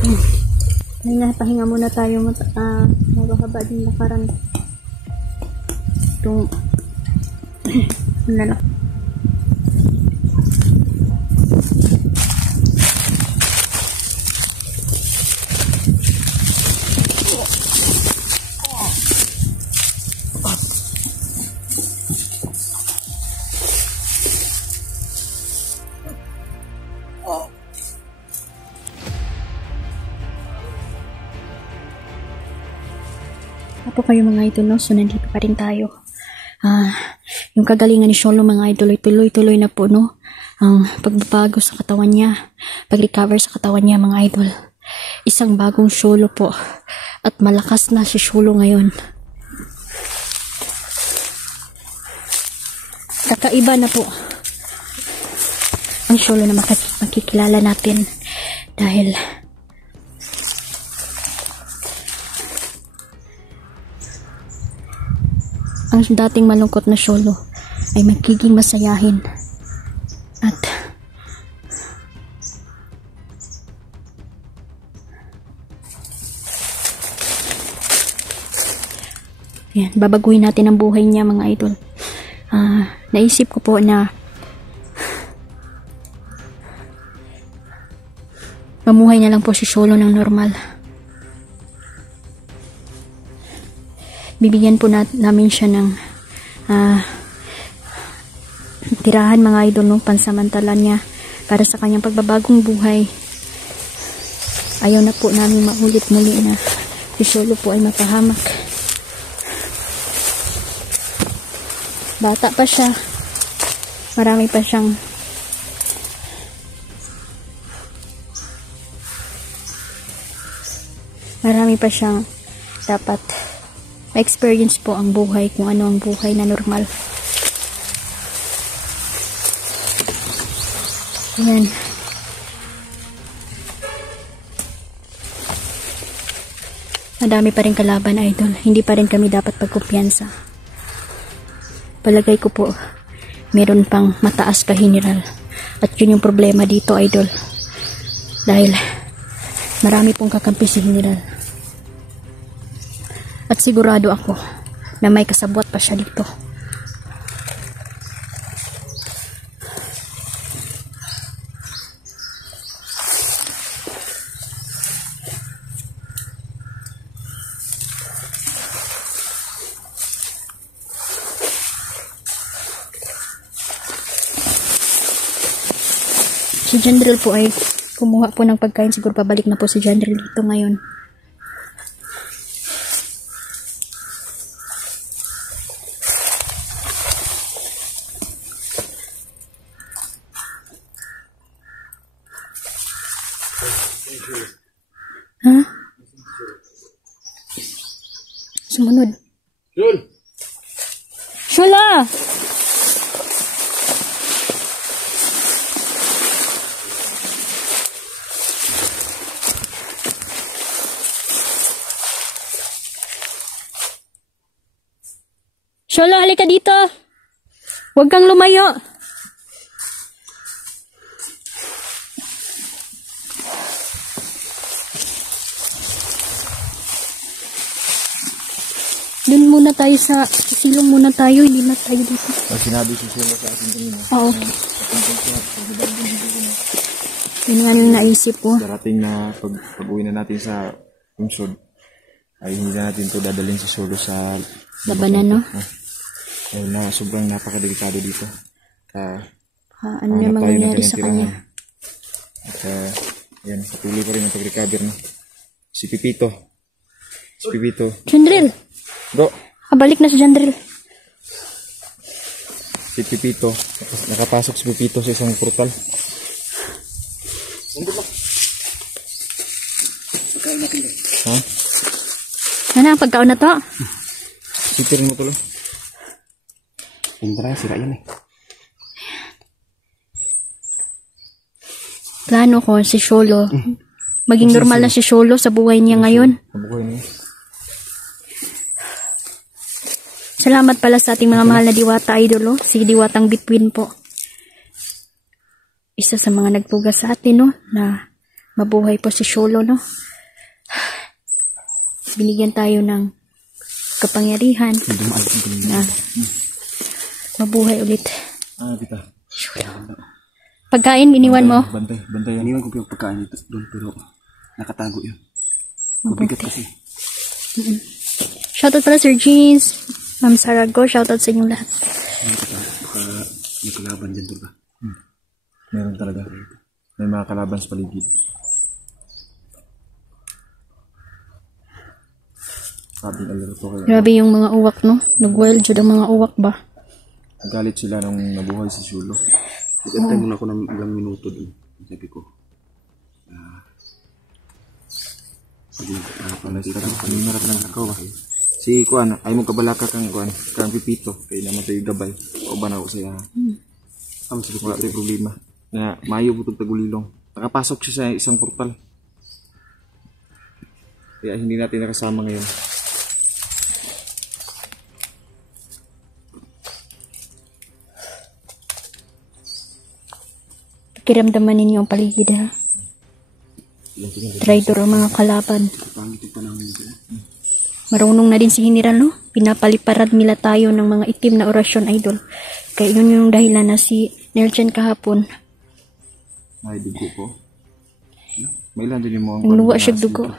Pahinga muna tayo. Magkakaba din lakaran. Itong lalak. Apo kayo mga idol, no? So nandito pa rin tayo. Yung kagalingan ni Sholo mga idol, tuloy-tuloy na po, no? Ang pagbabago sa katawan niya, pag-recover sa katawan niya mga idol. Isang bagong Sholo po. At malakas na si Sholo ngayon. Kakaiba na po ang Sholo na makikilala natin. Dahil ang dating malungkot na Sholo ay magiging masayahin. At yan, babaguhin natin ang buhay niya mga idol. Naisip ko po na mamuhay na lang po si Sholo ng normal. Bibigyan po namin siya ng tirahan mga idol, no, pansamantala niya para sa kanyang pagbabagong buhay. Ayaw na po namin maulit muli na si Sholo po ay mapahamak. Bata pa siya, marami pa siyang dapat ma-experience po ang buhay, kung ano ang buhay na normal. Ayan. Madami pa rin kalaban idol, hindi pa rin kami dapat pagkumpiyansa. Palagay ko po meron pang mataas pa general, at yun yung problema dito idol, dahil marami pong kakampi si general. At sigurado ako na may kasabwat pa siya dito. Si General po ay kumuha po ng pagkain. Siguro pabalik na po si General dito ngayon. Ha? Sumunod. Shul! Shula! Sholo, halika dito. Huwag kang lumayo. Doon muna tayo sa silong muna tayo, hindi na tayo dito. Sinabi si Sholo sa akin kanina. Oo. Yun nga yung naisip ko. Darating na pag-uwi na natin sa lungsod, ay hindi na natin ito dadalhin si Sholo sa labanan, no? Dahil na sobrang napakadelikado dito. Ano yung mangyayari sa kanya? At yan, patuloy pa rin ang pag-recover, no? Si Pipito. General! Bro! Balik na si General. Si Pipito. Nakapasok si Pipito sa isang portal. Ha? Ano ang pagkaon na to? Sipirin mo tuloy. Indra, sira yun eh. Plano ko si Sholo. Maging normal na si Sholo sa buhay niya ngayon. Sa buhay niya. Salamat pala sa ating mga mahal na diwata idol, si Diwatang Between po. Isa sa mga nagpugas sa atin, no, na mabuhay po si Sholo, no? Binigyan tayo ng kapangyarihan na mabuhay ulit. Kita. Pagkain, iniwan mo? Bantay yan. Iniwan ko yung pagkain dito doon, pero nakatago yun. Mabigat kasi. Shoutout pala Sir Jeans, Ma'am Sarago, shoutout sa inyong lahat. Baka may kalaban dyan doon ba? Meron talaga. May mga kalaban sa paligid. Sabi alero to kayo. Grabe yung mga uwak, no? Nag-wild jud ang mga uwak ba? Nagalit sila nung nabuhay si Sholo. Ikantay muna ako ng ilang minuto doon. Sabi ko. Kanina ka ng nakaw ba? Si Kuan, ay mo kabalaka kang Kuan, kang Pipito. Kaya naman tayo gabay. O ba na ako siya? Wala tayo problema. Na mayo butog tagulilong. Nakapasok siya sa isang portal. Kaya hindi natin nakasama ngayon. Pakiramdaman ninyo ang paligid, ha? Traitor ang mga kalaban. Marunong na din si General, no? Pinapaliparad nila tayo ng mga itim na orasyon, idol. Kaya yun yung dahilan na si Nelchen kahapon. Ay, dugo ko. May ilan din yung mga Luwa siya dugo.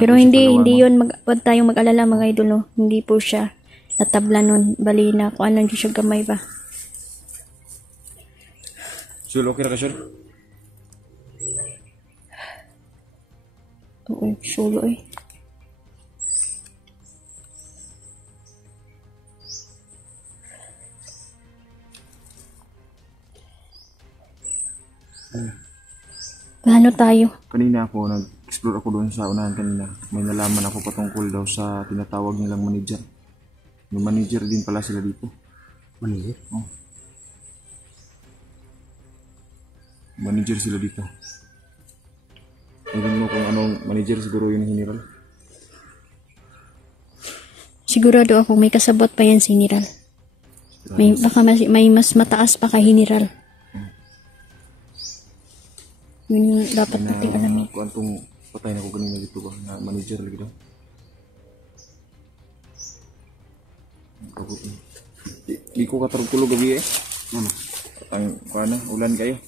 Pero hindi yun, wag tayong mag-alala mga idol, no? Hindi po siya natabla nun. Bali na kung ano siya gamay ba. Sul, okay na ka, Sul? Oo, Sholo eh. Paano tayo? Kanina ako, nag-explore ako doon sa unahan kanina. May nalaman ako patungkol daw sa tinatawag nilang manager. May manager din pala sila dito. Manager? Oh. Manager sila dito. Hindi mo kung anong manager, siguro yun General. Sigurado ako may kasabot pa yan si General. Baka may mas mataas pa kay General. Yun yung dapat natin alamin. Kung anong patay na ko kanina dito ba, na manager lagi daw. Di ko katarog-tulog gabi eh. Ang kuana, ulan kayo.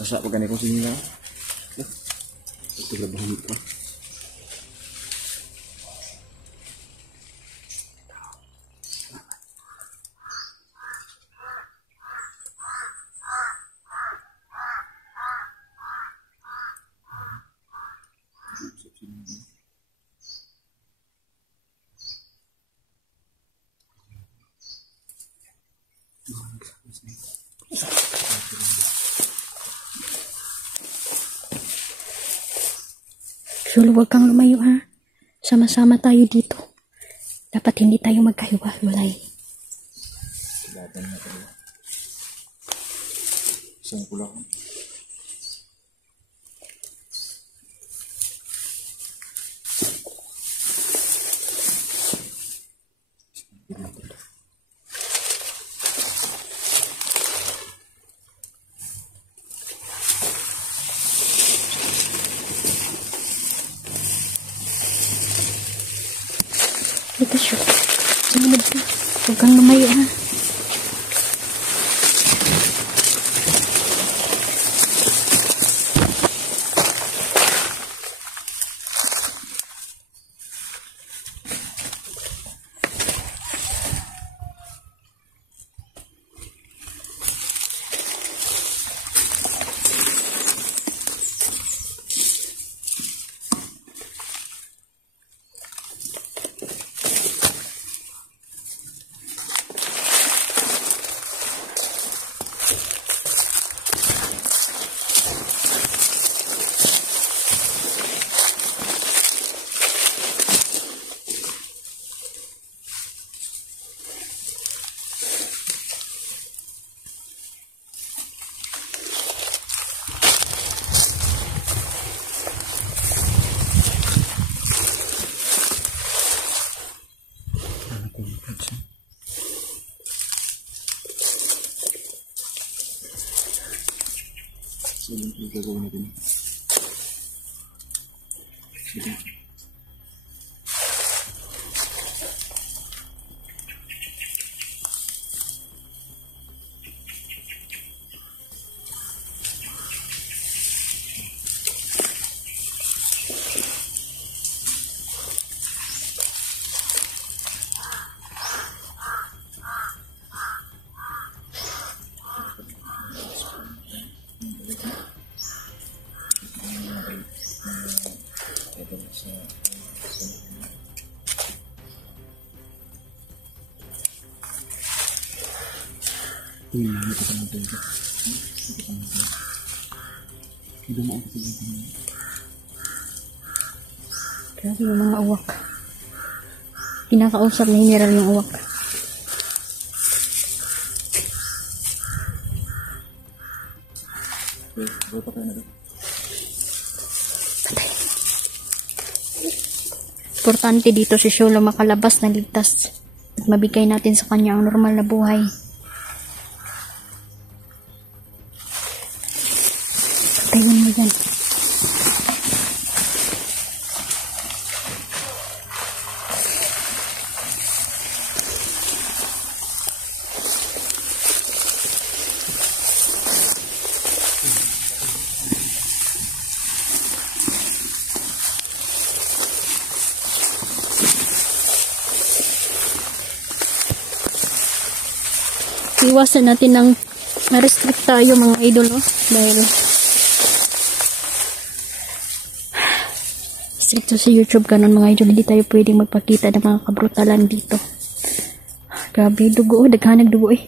Sasa pa ganito kung sinila. Ito labahan pa. Sholo, huwag kang lumayo, ha? Sama-sama tayo dito. Dapat hindi tayo magkahiwa-hiwalay. Laban na tayo. Isang kulang. Ito, Sholo. Sumunod ka. Huwag kang lumayo, ha? So, yung gagawin natin. Sige. Uy, hindi ko naman ito. Hindi mo ako ito. Grabe yung mga uwak. Kinakausap na hiniral yung uwak. Importante dito si Sholo makalabas na ligtas at mabigay natin sa kanya ang normal na buhay. Patayin mo yan. Iwasan natin ng ma-restrict tayo mga idol, no? Dahil stricto sa YouTube kanon mga idol, hindi tayo pwedeng magpakita ng mga kabrutalan dito. Grabe, dugo, daghanag dugo eh.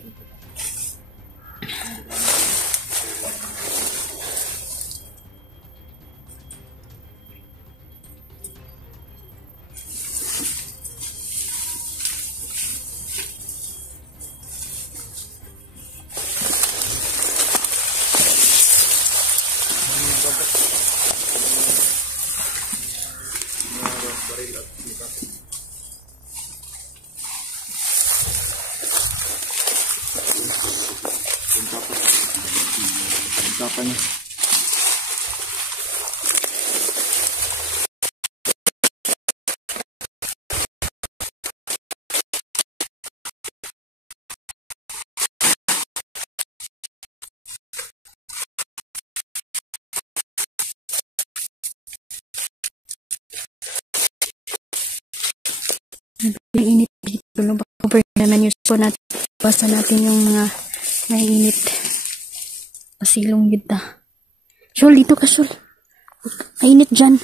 Tapa niya. Yung init dito, no? Cover naman yung so natin. Basta natin yung mga naiinit. Pasilong kita. Shol, dito ka, Shol. Mainit dyan.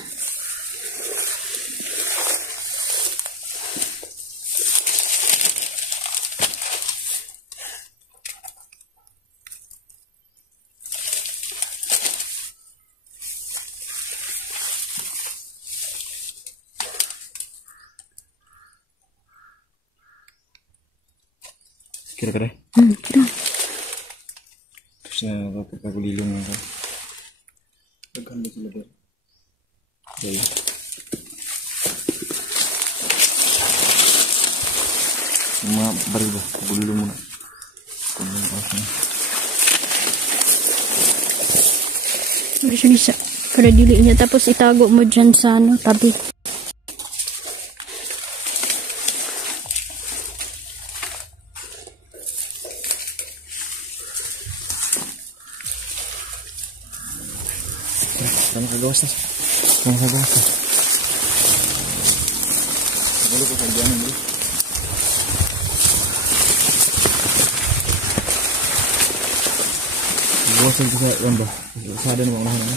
Kira-kira. Kira. Terus na pagkagulilong ako. Paghanda sila dito. Dali. Yung mga baril ba? Pagulilong muna. Kung yung off na. Isa para dili niya. Tapos itago mo dyan sa ano, tabi. Kamu kagawas na. Kamu kagawas na. Sabalo ko kay Diana dito. Kagawasan ko sa yan ba? Sada na maunahan na.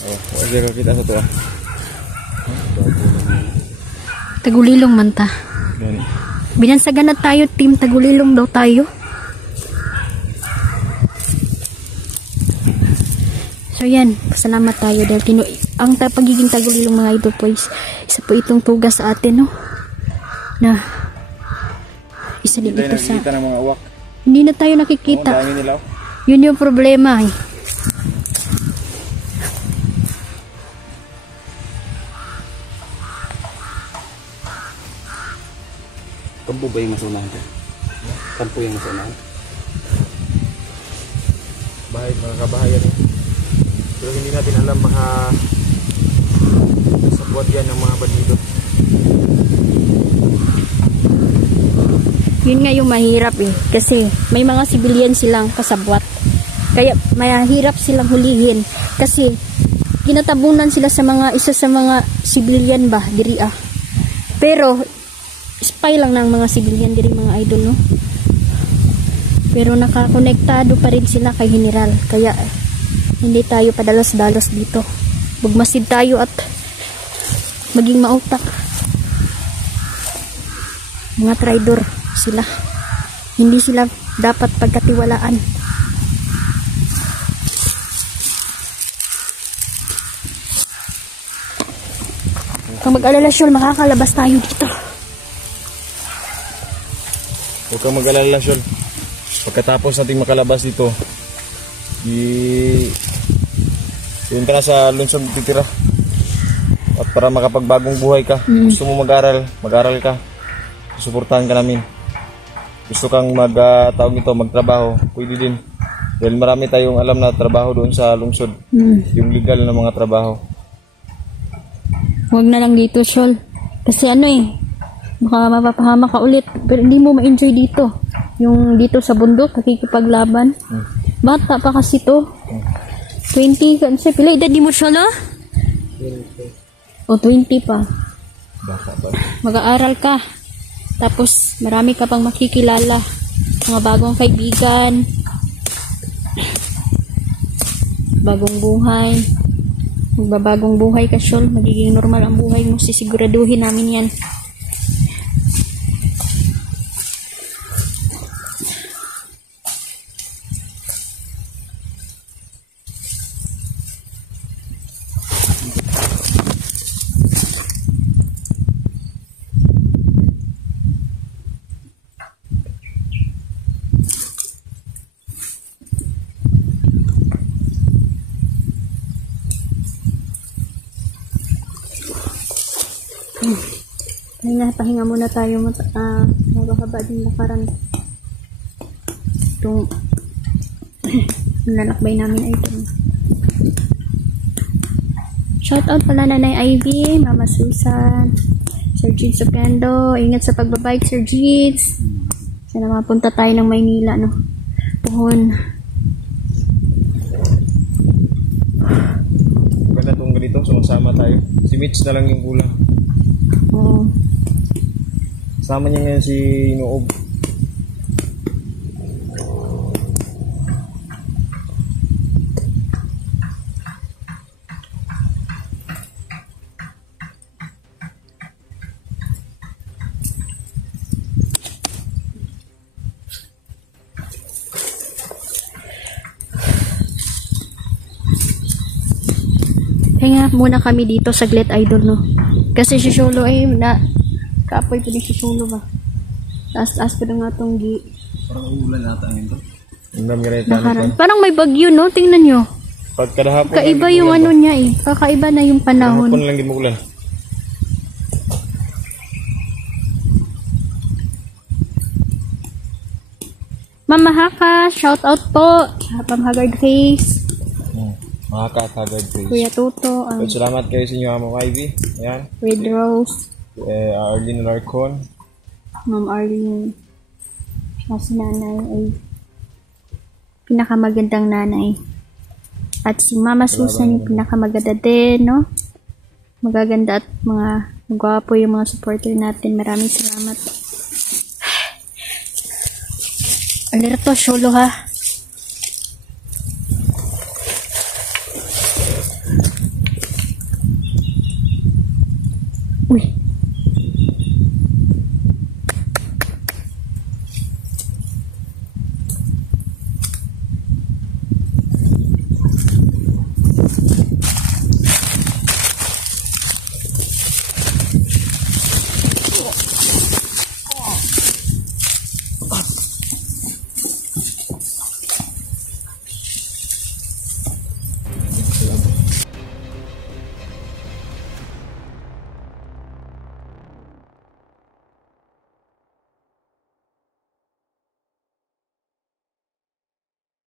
Oh, aja kita satu ah. Tagulilong man ta. Yan. Binansagan na tayo, team Tagulilong daw tayo. So yan, pasalamat tayo dahil ang pagiging Tagulilong mga idol po is isa po itong tugas sa atin, no? Na isa din Hindi tayo ito sa... nakikita ng mga uwak. Hindi na tayo Oo, nakikita. dami nila. Oh. Yun yung problema eh. Kampo ba yung masunahan ka? Kampo yung masunahan? Bahay, mga kabahayan. Eh. Pero hindi natin alam baka sa buwan yan ng mga bandido. Yun nga yung mahirap eh. Kasi may mga civilian silang kasabwat. Kaya mahirap silang hulihin. Kasi ginatabunan sila sa mga isa sa mga civilian ba, diri ah. Pero spy lang ng mga civilian diri mga idol, no? Pero nakakonektado pa rin sila kay General. Kaya hindi tayo padalos-dalos dito. Bugmasid tayo at maging mautak. Mga traidor sila. Hindi sila dapat pagkatiwalaan. Kung mag-alala, Shol, makakalabas tayo dito. Huwag kang mag-alala, Shol. Pagkatapos nating makalabas dito, yun ka na sa lungsod titira. At para makapagbagong buhay ka, gusto mo mag-aral ka, susuportahan ka namin. Gusto kang magtrabaho, pwede din. Dahil marami tayong alam na trabaho doon sa lungsod, yung legal na mga trabaho. Huwag na lang dito, Shol. Kasi baka mapapahama ka ulit. Pero hindi mo ma-enjoy dito. Yung dito sa bundok, nakikipaglaban. Bata pa kasi to. 20, kasi pila edad di mo, Shol, ah? 20. O, 20 pa. Baka ba? Mag-aaral ka. Tapos, marami ka pang makikilala. Mga bagong kaibigan. Bagong buhay. Magbabagong buhay ka, Shol. Magiging normal ang buhay mo. Sisiguraduhin namin yan. Pahinga muna tayo. Maghahaba din lakaran. Itong lalakbay namin ay ito. Shout out pala Nanay Ivy, Mama Susan, Sir Jeans Okendo. Ingat sa pagbabike, Sir Jeans. Sana mapunta tayo ng Maynila, no? Puhon. Maganda itong ganito, sumasama tayo. Si Mitch na lang yung kulang. Oo. Sama niya ngayon si Noob. Kaya muna kami dito saglit, idol, no? Kasi si Sholo ay kaapoy po ni si Sholo ba? Taas pa na nga itong Parang ulan ata ang ito. Parang may bagyo, no? Tingnan nyo. Pagkadahapon Kakaiba yung ano niya eh. Kakaiba na yung panahon. Kahapon lang din umulan. Mama Haka, shout out po. Ma'am Haggard Face. Makakatagad please. Kuya Tuto. Salamat kayo sa inyo, Ma'am Ivy. Ayan. Red Rose. Arlene Larcon. Ma'am Arlene. Si nanay ay pinakamagandang nanay. At si Mama Susan yung pinakamaganda din, no? Magaganda at mga gwapo yung mga supporter natin. Maraming salamat. Alerto, Sholo, ha? Uy.